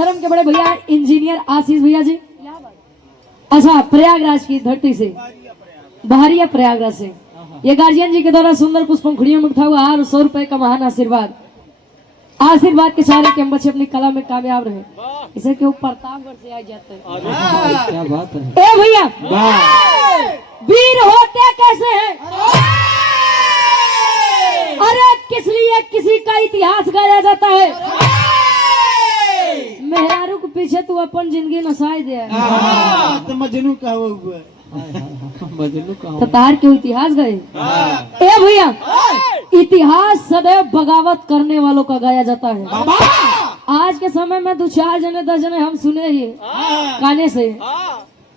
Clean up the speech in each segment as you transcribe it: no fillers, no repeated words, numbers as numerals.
धर्म के बड़े भैया इंजीनियर आशीष भैया जी। अच्छा, प्रयागराज की धरती से, बहरिया प्रयागराज से ये गार्जियन जी के द्वारा सुंदर पुष्पंखुड़ियों में उठा हुआ हार 100 रुपए का महान आशीर्वाद। आशीर्वाद के सहारे के हम बच्चे अपनी कला में कामयाब रहे, इसे क्यों प्रतापगढ़ से आ जाते हैं। क्या बात है। ए भैया, वीर होते कैसे हैं? अरे किस लिए किसी का इतिहास गाया जाता है? मेहरारू के पीछे तू अपन जिंदगी नसाई दे तो मजनू का वो तो तार क्यों इतिहास गए? ए भैया, इतिहास सदैव बगावत करने वालों का गाया जाता है। आज के समय में 2-4 जने 10 जने हम सुने ही खाने से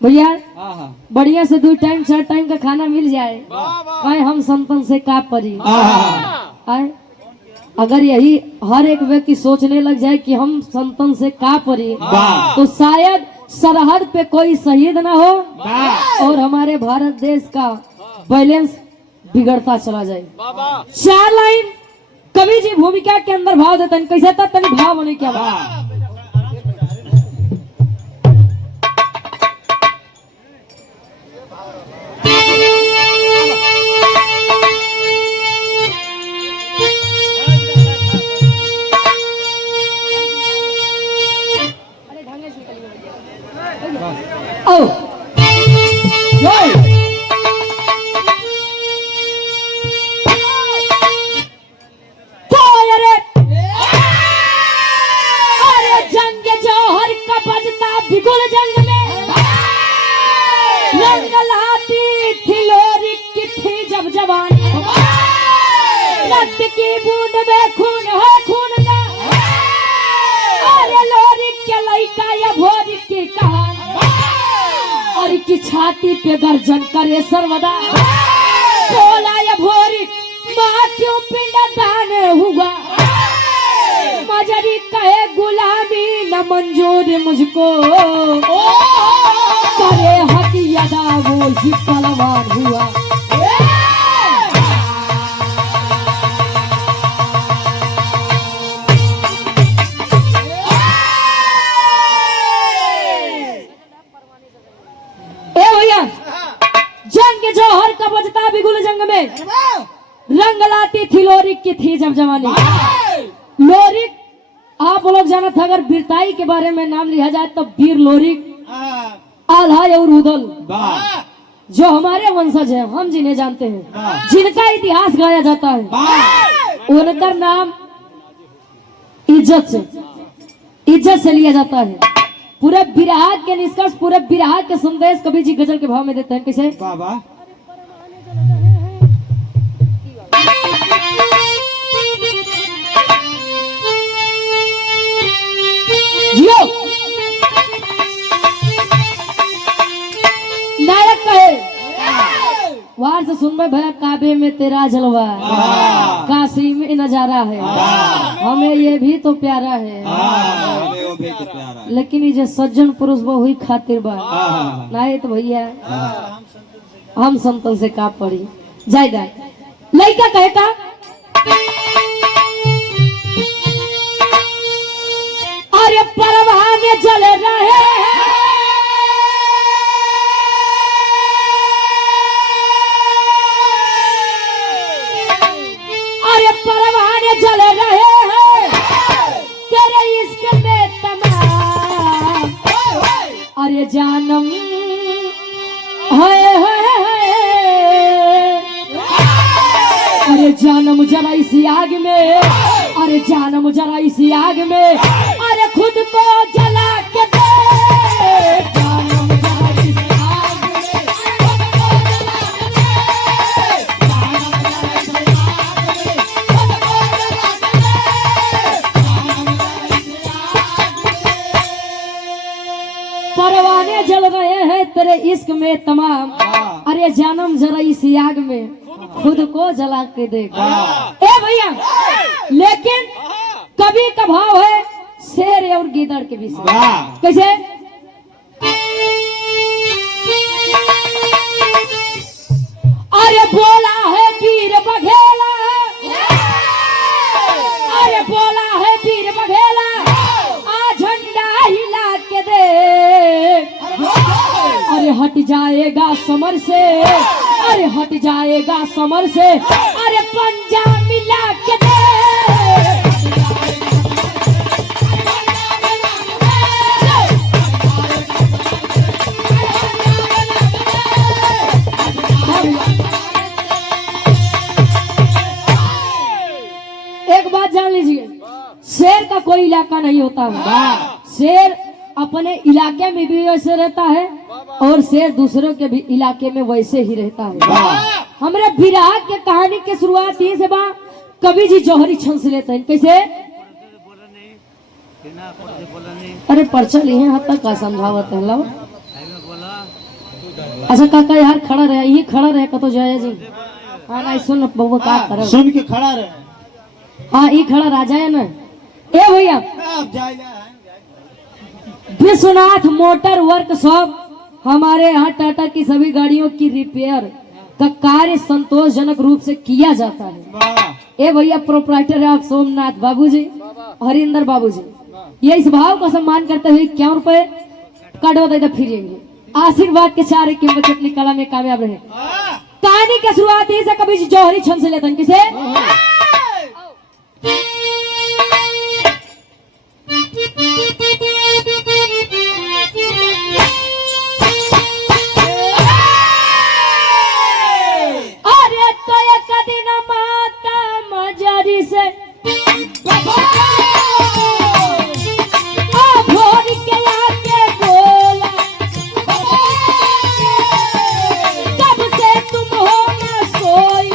भैया बढ़िया से 2 टाइम 4 टाइम का खाना मिल जाए, कहे हम संतन से का परी। अगर यही हर एक व्यक्ति सोचने लग जाए कि हम संतन से का परी, तो शायद सरहद पे कोई शहीद ना हो और हमारे भारत देश का बैलेंस बिगड़ता चला जाए। 4 लाइन कवि जी भूमिका के अंदर भाव देते हैं, कैसे तक तनी भाव होने क्या बात। Oh! अरे जंग जौहर का बजता बिगुल जंग में रंग लाती थी लोरी की थी जब जवानी, रक्त की बूंद में खून है खून का, अरे लोरी के लइका या भोरी की कहानी, और की छाती पे गर्जन करे सर्वदा, बोला या भोरी माँ क्यों पिंडदान हुआ, मजरी कहे गुलामी न मंजूर मुझको, करे हक यदा वो ही पलवान हुआ। जंग जौहर का बजता बिगुल जंग में रंग लाती थी लोरिक की थी जब जवानी। लोरिक आप लोग जाना था, अगर वीरताई के बारे में नाम लिया जाए तो वीर लोरिक, आल्हा और उदल जो हमारे वंशज है, हम जिन्हें जानते हैं, जिनका इतिहास गाया जाता है, उनका नाम इज्जत से लिया जाता है। पूरे बिरहा के निष्कर्ष, पूरे बिरहा के संदेश कवि जी गजल के भाव में देते हैं, कैसे? बाबा जियो नायक कहे वार से सुन में भया काबे में तेरा जलवा, काशी में नजारा है, हमें ये भी तो प्यारा है, लेकिन ये सज्जन पुरुष बहु ही खातिर बा नहीं तो भैया हम संतन से का पड़ी जाएगा। लड़का कहे का अरे परवाने जल रहे परवाने जल रहे हैं तेरे इश्क में तमाम, अरे जानम अरे जानम जरा इसी आग में, अरे जानम जरा इसी आग में, अरे खुद को जला के दे, जानम जरा इसी आग में, परवाने जल रहे हैं तेरे इश्क में तमाम, अरे जानम जरा इस आग में खुद को जला के देख। ए भैया, लेकिन कवि का भाव है शेर और गीदड़ के बीच में, कैसे? अरे बोला है वीर बघेला, अरे बोला है वीर बघेला, आ झंडा जाएगा समर से, अरे हट जाएगा समर से, अरे पंजा मिला के दे। एक बात जान लीजिए, शेर का कोई इलाका नहीं होता है। शेर अपने इलाके में भी वैसे रहता है और शेर दूसरों के भी इलाके में वैसे ही रहता है। हमारे विराग के कहानी के शुरुआत ही से बा, कवि जी जौहरी छंद से लेते हैं। कैसे? अरे पर्चा लिए हाथ तक का समझावत है लो। अच्छा काका यार खड़ा रहे, ये खड़ा रहे का तो जया जी। हाँ ना सुन बउआ का करे, सुन के खड़ा रहे। हाँ ये खड़ा राजा है ना। ए भैया, अब जाएगा विश्वनाथ मोटर वर्कशॉप हमारे यहाँ टाटा की सभी गाड़ियों की रिपेयर का कार्य संतोषजनक रूप से किया जाता है। वाह ए भैया प्रोप्राइटर है आप सोमनाथ बाबूजी, हरिंदर बाबूजी, ये इस भाव का सम्मान करते हुए 51 रुपए काटो दे फिर जाएंगे। आशीर्वाद के चारे कीमत अपनी कला में कामयाब रहे। कहानी की शुरुआत ही से कभी जौहरी छंद से लेते हैं। किसे? अरे तो एक दिन माता मजरी से भोर के आके बोला, कब से तुम हो ना सोई,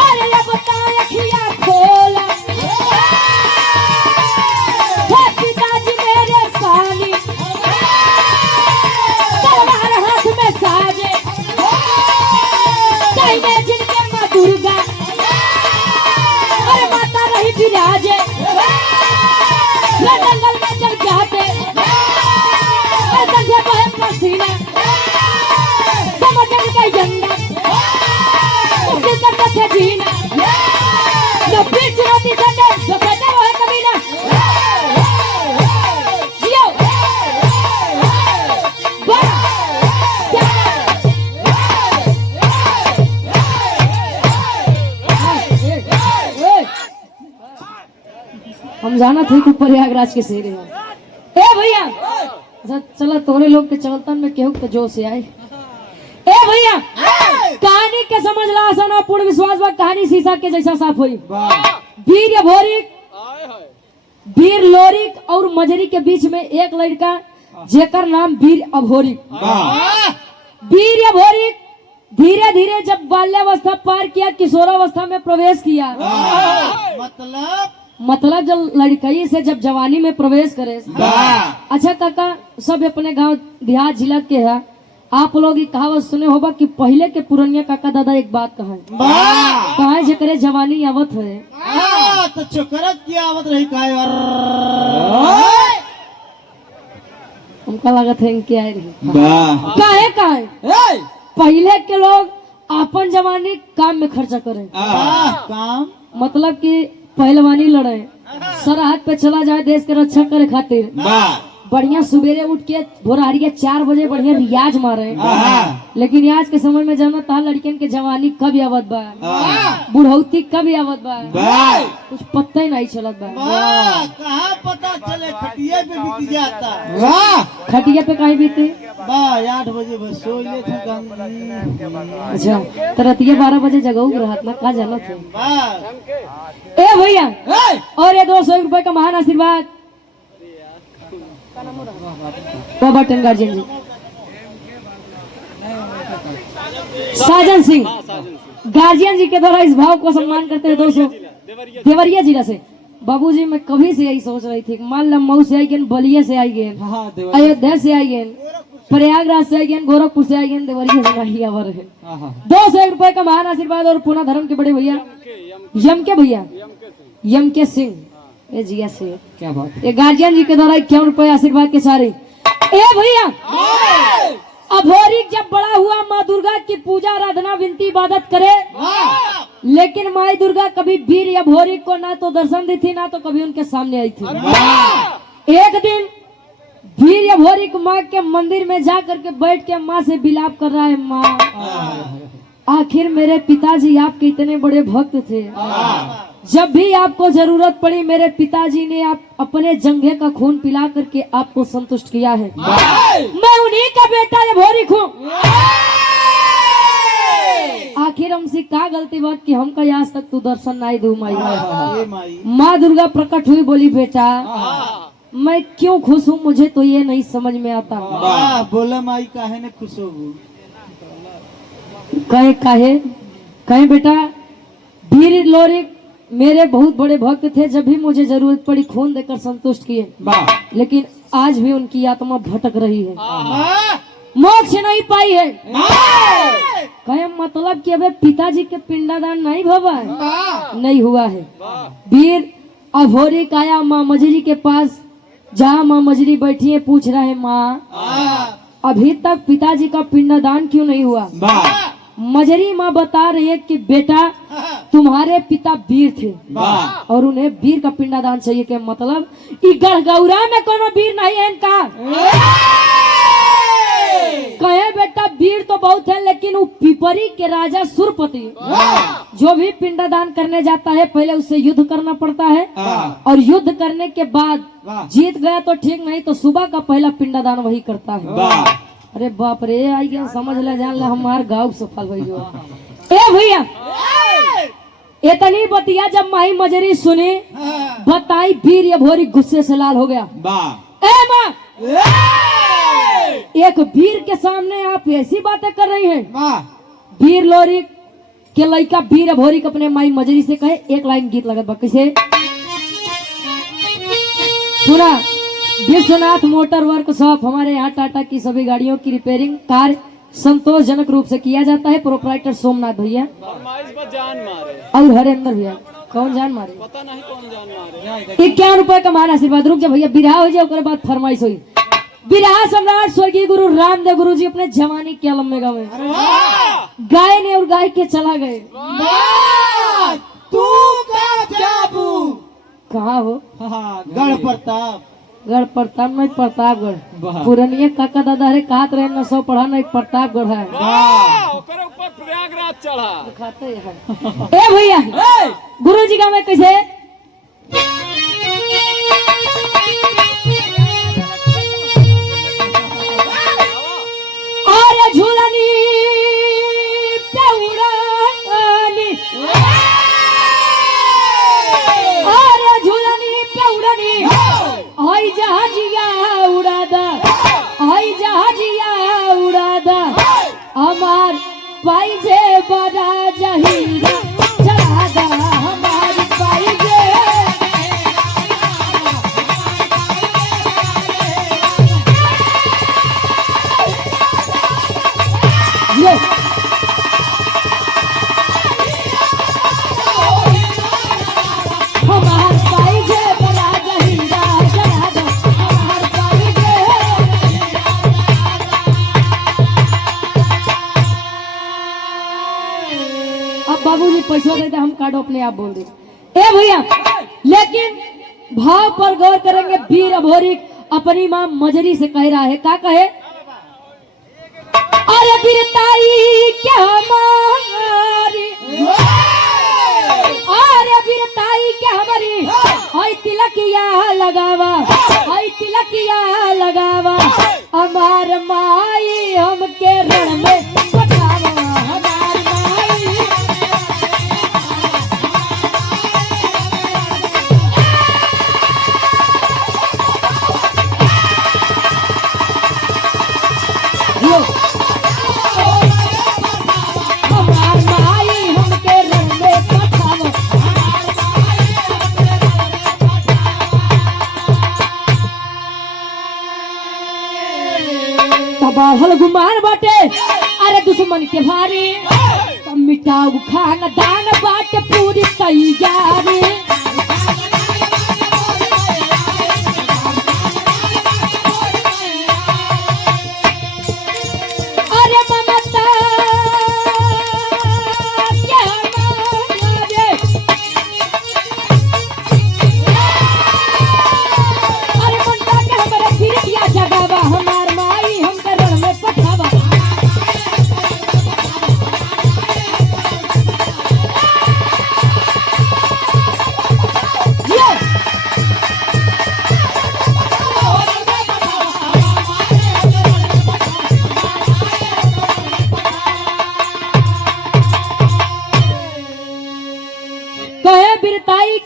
अरे अब ताखिया खोला, हे पिताजी मेरे सानी, तलवार हाथ में साजे, कहीं जिनके माँ दुर्गा, अरे माता रही विराजे, जंगल में जब जाते कंधे बहे पसीना, समझ के जंगा मुश्किल करते थे जीना, जो बीच रोटी सटे जो कहते वो है कबीना। जियो बड़ा हम जाना थे कि प्रयागराज के शेर है। ए भैया अच्छा चला तोरे लोग के चलतन में केहू के जोश से आए। ए भैया कहानी के समझ ला आसान और पूर्ण विश्वास बा, कहानी शीशा के जैसा साफ हुई। वीर भोरिक, वीर लोरिक और मजरी के बीच में एक लड़का जेकर नाम वीर अभोरिक। वीर अभोरिक धीरे धीरे जब बाल्यावस्था पार किया, किशोरावस्था में प्रवेश किया, मतलब जब लड़कई से जब जवानी में प्रवेश करे। अच्छा काका सब अपने गांव देहात जिला के है, आप लोग ये कहावत सुने होगा कि पहले के पुरनिया काका दादा एक बात कहा जे करे जवानी आवत है तो चोकरत की आवत रही उनका लागत है इनके आए रही काहे पहले के लोग अपन जवानी काम में खर्चा करें, काम मतलब कि पहलवानी लड़े, सरहद पे चला जाए देश के रक्षा करे खातिर, बढ़िया सुबेरे उठ के भोरहरिया 4 बजे बढ़िया रियाज मारे। लेकिन आज के समय में जाना था लड़कियन के जवानी कब आवत बा, बुढ़ौती कब आवत बा, कुछ पता ही नहीं चलत बा। कहाँ पता चले, खटिया पे बीत जाता। खटिया पे कहीं बीते 8 बजे बस सो लेते। अच्छा तो रतिया 12 बजे जगह रहत ना का जाना था। ए भैया और ये 200 रुपए का महान आशीर्वाद बटन गार्जियन जी साजन सिंह गार्जियन जी के द्वारा इस भाव को सम्मान करते हुए 200 देवरिया जिला से। बाबूजी मैं कभी से यही सोच रही थी, मान लो मऊ से आई गए, बलिया से आई गए, अयोध्या से आई गए, प्रयागराज से आई गए, गोरखपुर से आई गए, देवरिया से नहीं आवर है। 200 रुपए का महान आशीर्वाद और पुनः धर्म के बड़े भैया यम के सिंह ए जिया से क्या बात, ये गार्जियन जी के द्वारा 51 रुपए आशीर्वाद के सारे। ए भैया अभोरिक जब बड़ा हुआ माँ दुर्गा की पूजा आराधना विनती इबादत करे, लेकिन माई दुर्गा कभी वीर या भोरिक को ना तो दर्शन दी थी ना तो कभी उनके सामने आई थी। एक दिन वीर अभोरी माँ के मंदिर में जा करके बैठ के माँ से विलाप कर रहा है, माँ आखिर मेरे पिताजी आपके इतने बड़े भक्त थे, जब भी आपको जरूरत पड़ी मेरे पिताजी ने आप अपने जंघे का खून पिला करके आपको संतुष्ट किया है। मैं उन्हीं का बेटा अभोरी हूँ। आखिर हमसे क्या गलती बात कि हमका आज तक तू दर्शन नहीं दू माई। माँ दुर्गा प्रकट हुई, बोली बेटा मैं क्यों खुश हूँ मुझे तो ये नहीं समझ में आता। बोला माई काहे ने खुश हो? कहे काहे कहे बेटा वीर लोरी मेरे बहुत बड़े भक्त थे, जब भी मुझे जरूरत पड़ी खून देकर संतुष्ट किए, लेकिन आज भी उनकी आत्मा भटक रही है, मोक्ष नहीं पाई है। कहे मतलब कि अबे पिताजी के पिंडदान नहीं हुआ है? नहीं हुआ है। वीर अभोरी काया माँ मजरी के पास, जहाँ माँ मजरी बैठी है, पूछ रहा है माँ अभी तक पिताजी का पिंडदान क्यों नहीं हुआ? मजरी माँ बता रही है कि बेटा तुम्हारे पिता वीर थे और उन्हें वीर का पिंडदान चाहिए के मतलब गढ़गौरा में कोनो वीर नहीं है इनका। कहे बेटा वीर तो बहुत है, लेकिन वो पिपरी के राजा सुरपति जो भी पिंडदान करने जाता है पहले उससे युद्ध करना पड़ता है, और युद्ध करने के बाद जीत गया तो ठीक, नहीं तो सुबह का पहला पिंडदान वही करता है। अरे बाप रे, आई गया समझ ले, जान ले हमार गाँव सफल भैया। ए भैया इतनी बतिया जब माही मजरी सुनी, बताई वीर अभोरी गुस्से से लाल हो गया। ए माँ, एक वीर के सामने आप ऐसी बातें कर रही हैं? वीर लोरी के लड़का वीर अभोरी को अपने माई मजरी से कहे, एक लाइन गीत लगत बा कैसे सुना। विश्वनाथ मोटर वर्कशॉप, हमारे यहाँ टाटा की सभी गाड़ियों की रिपेयरिंग कार्य संतोषजनक रूप से किया जाता है। प्रोपराइटर सोमनाथ भैया जान मारे और हरेंद्र भैया। कौन जान मारे? पता नहीं कौन जान मारे। 51 रुपए का मान आशीर्वाद। रुक जा भैया, बिरहा हो जाए, बाद फरमाइश हुई। बिरहा सम्राट स्वर्गीय गुरु रामदेव गुरु जी अपने जवानी के आलम में गावे, गाय ने और गाय के चला गए। तू कहाँ हो? गढ़ प्रताप। गढ़ प्रताप नहीं, प्रतापगढ़। पुरनिया काका दादा रे कहत रहे 900 पढ़ा नहीं, प्रतापगढ़ है। ऊपर प्रयागराज चढ़ा दिखाते हैं। ए भैया गुरु जी का मैं कैसे अरे झूलनी पेउड़नी, अरे झूलनी पेउड़नी, आई जहाजिया उड़ादा, आई जहाजिया उड़ादा, हमार पाइजे बड़ा जहीरा चढ़ादा, हमार पाइजे हमार पाइजे बड़ा जहीरा चढ़ादा, हमार पाइजे। अब बाबूजी पैसा देते हम कार्ड अपने आप बोल दे। ए भैया लेकिन भाव पर गौर करेंगे। वीर अभोरी अपनी माँ मजरी से कह रहा है, क्या कहे? अरे वीरताई क्या हमारी, अरे वीरताई क्या हमारी, आई तिलकिया लगावा, आई तिलकिया लगावा, हमार माई हमके रण में पठावा, हमार माई। हमार माई हमके रण में पठावा, हमार माई हमके रण में पठावा। बढ़ल गुमान बाटे अरे दुश्मन के भारी, तब मिटाऊ खानदान बाटे पूरी तैयारी। अरे ममता क्या मांगे, अरे ममता के हमारे फिर किया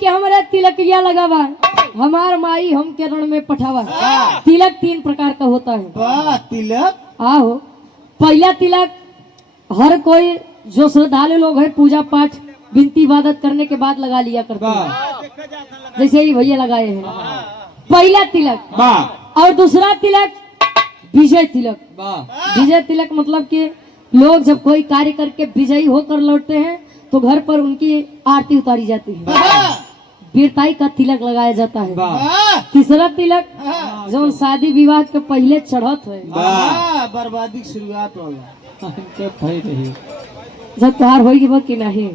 के हमारे तिलकिया लगावा, हमार माई हम के रण में पठावा। तिलक 3 प्रकार का होता है। वाह तिलक। आओ, पहला तिलक हर कोई जो श्रद्धालु लोग है पूजा पाठ विनती इबादत करने के बाद लगा लिया करते हैं, जैसे ही भैया लगाए हैं। पहला तिलक। और दूसरा तिलक विजय तिलक। विजय तिलक मतलब कि लोग जब कोई कार्य करके विजयी होकर लौटते हैं तो घर पर उनकी आरती उतारी जाती है, वीरताई का तिलक लगाया जाता है। तीसरा तिलक जो शादी विवाह के पहले चढ़त है, बर्बादी की शुरुआत वाला। जब त्योहार होगी बा कि नहीं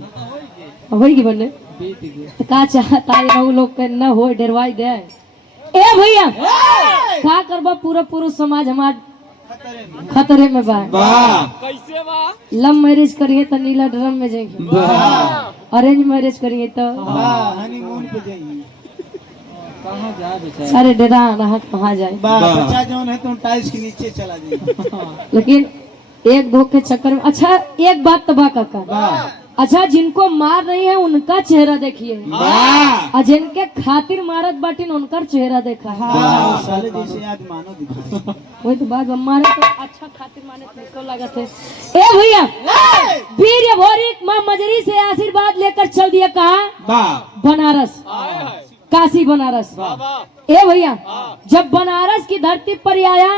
होगी बने तो का चाहता है वो लोग के न हो डरवाई दे। ए भैया का करबा, पूरा समाज हमार खतरे में बा। कैसे बा? लव मैरिज करिए तो नीला ड्रम में जाएंगे, अरेंज मैरिज करिए तो हनीमून पे जाइए। सारे डेरा रहा कहाँ जाए। बच्चा जौन है तुम टाइल्स के नीचे चला जाइए। लेकिन एक दो के चक्कर में, अच्छा एक बात तबाह काका, अच्छा जिनको मार रही है उनका चेहरा देखिए, और जिनके खातिर मारत बाटिन उनका चेहरा देखा। साले जैसे आज मानो दिखा। वही तो बात, मारे तो अच्छा खातिर माने तो लगा थे। ए भैया वीर भोरी माँ मजरी से आशीर्वाद लेकर चल दिया कहा बनारस, काशी बनारस। ए भैया जब बनारस की धरती पर आया,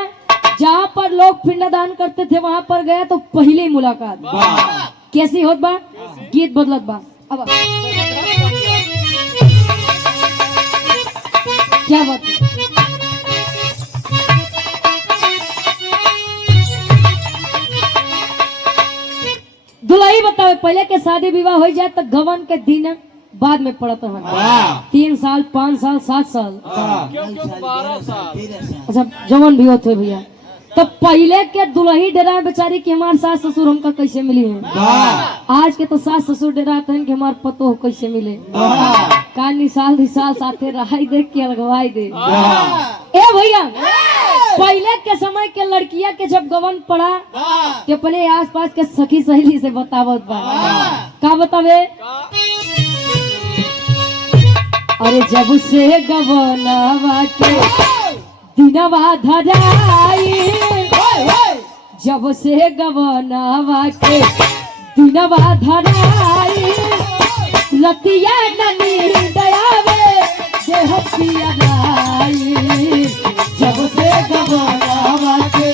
जहाँ पर लोग पिंडदान करते थे वहाँ पर गया तो पहली मुलाकात कैसी होत बा, गीत बदलत बा। अब क्या बात है? दुल्ही बताओ, पहले के शादी विवाह हो जाए तो गवन के दिन बाद में पड़ता है 3 साल 5 साल 7 साल, क्यों 12 साल। अच्छा जवन भी होते भैया। तो पहले के दुल्ही डरा बेचारी कि हमारे सास ससुर हमका कैसे मिली है, आज के तो सास ससुर डराते हैं कि हमारे पतो कैसे मिले। का निसाल साथे रहाई देख के लगवाई दे। ए भैया पहले के समय के लड़किया के जब गवन पड़ा तो अपने आस पास के सखी सहेली से बतावत बा, का बतावे? अरे जब से गवनवा के दिनवा धराई, जब से गवनवा के दिनवा धराई, लतिया ननी दयावे देह पिया नाई। जब से गवनवा के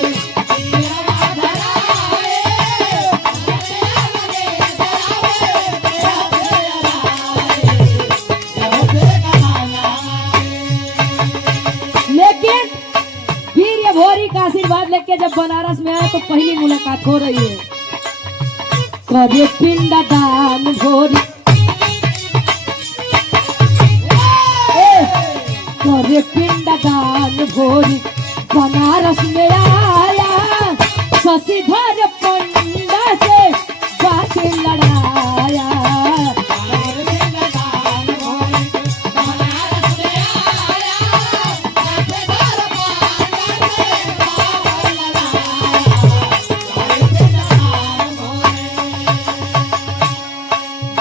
दिनवा धराई, लेकिन वीर भोरी का आशीर्वाद लेके जब बनारस में आया तो पहली मुलाकात हो रही है। करे पिंडदान भोरी, करे पिंडदान भोरी बनारस में आया, शशिधर पंडा से बात लड़ाया।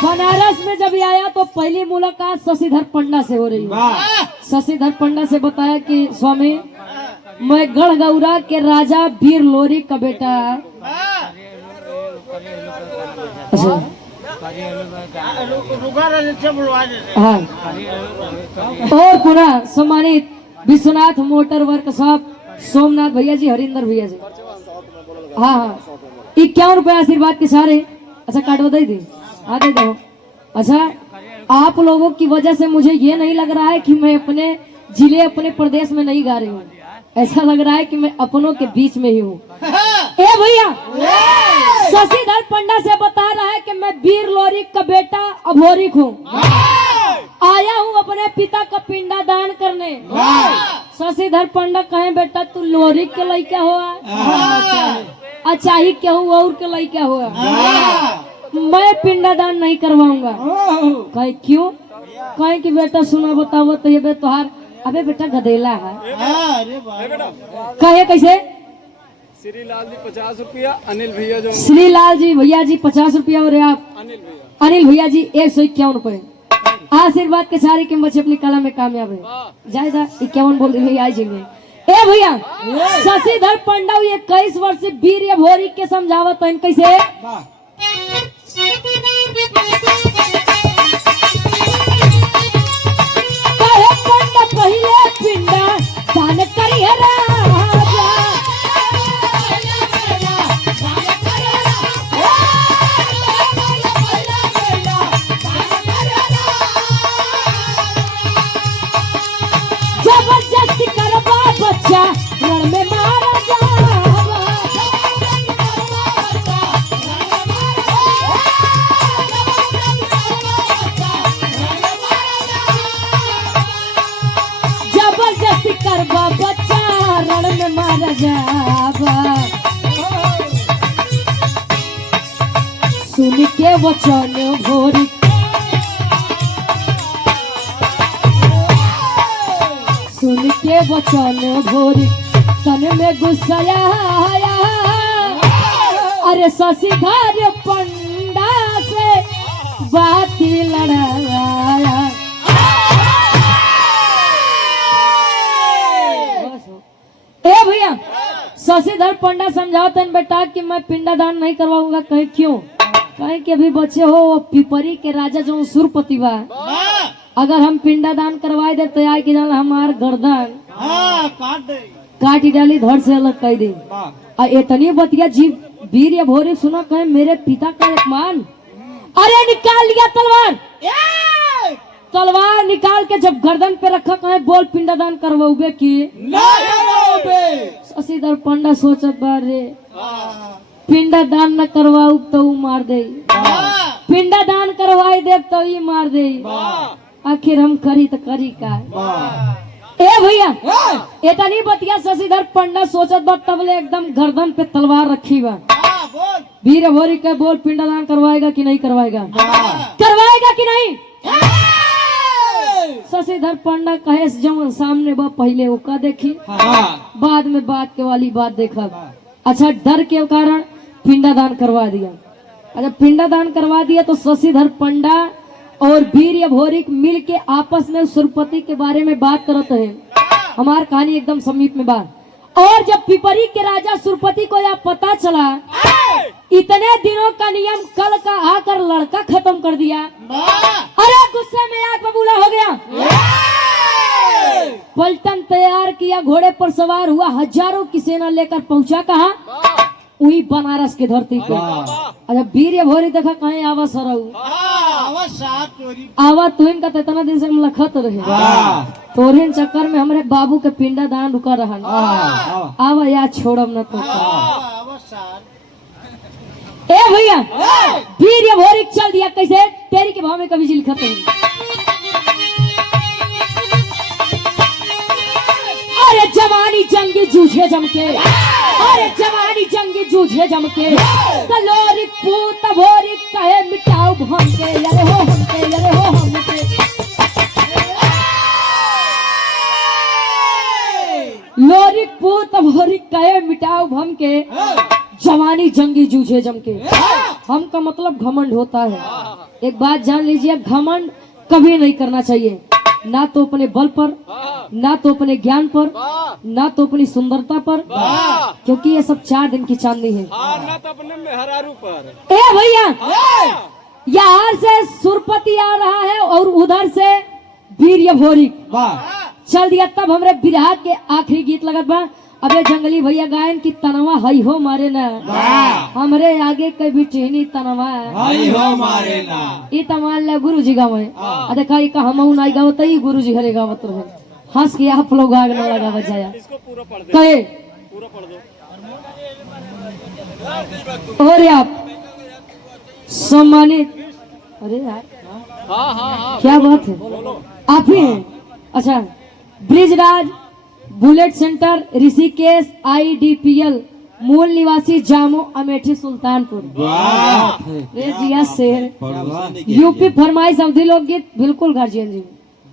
बनारस में जब आया तो पहली मुलाकात शशिधर पंडा से हो रही है। शशिधर पंडा से बताया कि स्वामी मैं गढ़गौरा के राजा वीर लोरी का बेटा। अच्छा हाँ, और पूरा सम्मानित विश्वनाथ मोटर वर्कशॉप सोमनाथ भैया जी, हरिंदर भैया जी। हाँ हाँ 51 रुपए आशीर्वाद के सारे। अच्छा काटवा दे दी, हाँ दे दो। अच्छा आप लोगों की वजह से मुझे ये नहीं लग रहा है कि मैं अपने जिले अपने प्रदेश में नहीं गा रही हूँ, ऐसा लग रहा है कि मैं अपनों के बीच में ही हूँ। ए भैया शशिधर पंडा से बता रहा है कि मैं वीर लोरी का बेटा अभोरिक हूँ, आया हूँ अपने पिता का पिंडा दान करने। शशिधर पंडा कहे बेटा तू लोरी के लड़का हुआ, अच्छा ही क्या हुआ और के लड़का हुआ, मैं पिंडादान नहीं करवाऊंगा। कहे क्यों? कहे कि बेटा सुनो बताओ तो ये बे तुहार, अबे बेटा गधेला है। कहे कैसे? श्रीलाल जी 50 रुपया, अनिल भैया जो श्रीलाल जी भैया जी 50 रुपया और आप अनिल भैया अनिल भैया जी 151 रुपए। आशीर्वाद के सारे के बच्चे अपनी कला में कामयाब है। जायदा 51 बोल रही आई जाएंगे। ए भैया शशिधर पंडा 21 वर्ष से वीर भोरी के समझावत है कैसे कहे पंडा पहले पिंडा दान करिए राजा जबरदस्ती करवा बच्चा रण में मारा जावा जबरदस्ती करवा बच्चा रण में मारा जावा सुन के वचन भोरी सुन के वचन भोरी तन में गुस्सा आया अरे शशिधर पंडा से बात लड़ाया ए भैया शशिधर पंडा समझाते हैं बेटा कि मैं पिंडादान नहीं करवाऊंगा। कहीं क्यों? कहीं कि अभी बच्चे हो वो पिपरी के राजा जो सुरपति बा अगर हम पिंडादान करवाए दे तो आए कि जान हमार गर्दन काट डाली धड़ से अलग कर दे। इतनी बतिया जीव वीर या भोरी सुना कहे मेरे पिता का अपमान। अरे निकाल लिया तलवार तलवार निकाल के जब गर्दन पे रखा कहे बोल पिंडादान करवाओगे की शशिधर पंडा सोचत बारे पिंडादान न करवाऊ तो मार दे पिंडादान करवाई दे तो ही मार दे आखिर हम करी तो करी का ए भैया इतनी बतिया शशिधर पंडा सोचत बा तबले एकदम गर्दन पे तलवार रखी बा वीर भोरी के बोल पिंडादान करवाएगा कि नहीं करवाएगा करवाएगा कि नहीं शशिधर पंडा कहे जब सामने बा पहले ओका देखी बाद में बात के वाली बात देखा अच्छा डर के कारण पिंडादान करवा दिया। अच्छा पिंडादान करवा दिया तो शशिधर पंडा और वीर भोरी मिल के आपस में सुरपति के बारे में बात करते हैं। हमार कहानी एकदम समीप में बात और जब पिपरी के राजा सुरपति को यह पता चला इतने दिनों का नियम कल का आकर लड़का खत्म कर दिया। अरे गुस्से में आग बबूला हो गया पलटन तैयार किया घोड़े पर सवार हुआ हजारों की सेना लेकर पहुंचा कहा वही बनारस की धरती पे। अच्छा वीर भोरी देखा कहीं आवा सरऊ आवा तुहिन का इतना दिन से हम लखत रहे तोरिन चक्कर में हमारे बाबू के पिंडा दान रुका रहा आवा या छोड़ब न तो ए भैया वीर भोरी चल दिया कैसे तेरी के भाव में कभी लिखत है। अरे जवानी जंगी जूझे जमके अरे जवानी जंगी जूझे जमके कलोरी पूत भोरी कहे मिटाओ हमके अरे हो हमके अरे हो हमके लोरी पूत भोरी कहे मिटाओ हमके जवानी जंगी जूझे जमके। हम का मतलब घमंड होता है। एक बात जान लीजिए घमंड कभी नहीं करना चाहिए ना तो अपने बल पर ना तो अपने ज्ञान पर ना तो अपनी सुंदरता पर क्योंकि ये सब 4 दिन की चांदनी है ना तो अपने मेहरारू पर। ए भैया यहाँ से सुरपति आ रहा है और उधर से वीर भोरी चल दिया। तब हमरे बिरहा के आखिरी गीत लगत बा अबे जंगली भैया गायन की तनवा हई हो मारे ना हमरे आगे कभी टेहनी तनवा हई हो मारे ना ई तमाल ला गुरुजी गावे देखा ई का हमहु नाई गावत ई गुरुजी हरे गावत रहे हंस के आप लोग आग न लगा बजाया इसको पूरा पढ़ दे कहे पूरा पढ़ दो और आप सम्मानित अरे यार हाँ क्या बात है आप ही हैं अच्छा Brijraj bullet centre Rishikesh IDPL मूल निवासी जामो अमेठी सुल्तानपुर रे जिया शेर यूपी फरमाइश अवधि लोकगीत बिल्कुल गार्जियन जी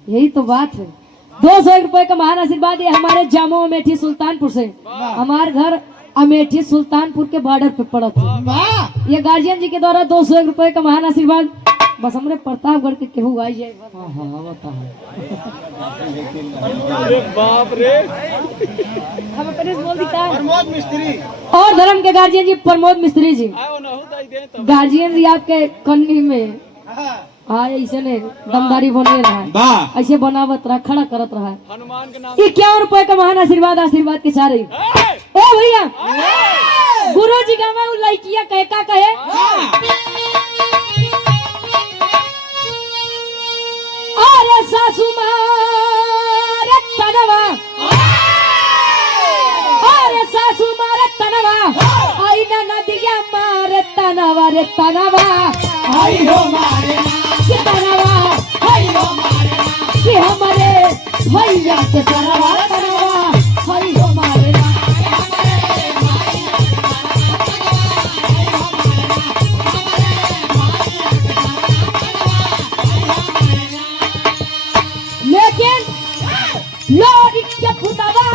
यही तो बात है। 200 रुपए का महान आशीर्वाद ये हमारे जामो अमेठी सुल्तानपुर से हमारे घर अमेठी सुल्तानपुर के बॉर्डर पे पड़ा था। ये गार्जियन जी के द्वारा 200 रुपए का महान आशीर्वाद बस हमरे प्रतापगढ़ के केहू आई जाए बस। हाँ बता अरे बाप रे। अब अपने से बोल दिखा। प्रमोद मिस्त्री और धर्म के गार्जियन जी प्रमोद मिस्त्री जी, आओ ना हो दाई दे तब। गार्जियन जी आपके कन्नी में हाँ हाँ ऐसे ने दमदारी बने रहा है, वाह ऐसे बनावत रहा, खड़ा करत रहा है। हनुमान के नाम। 51 का महान आशीर्वाद, आशीर्वाद के चारे। ए! ए भैया गुरु जी का मैं लड़किया कहे का कहे, अरे सासू मारे तनवा, अरे सासू मारे तनवा, आई ना नदिया मारे तनवा रे तनवा, आई हो मारे के तनवा, आई हो मारे कि हमारे भैया के तनवा तनवा, आई हो मारे ना। लेकिन लोरी के फुटवा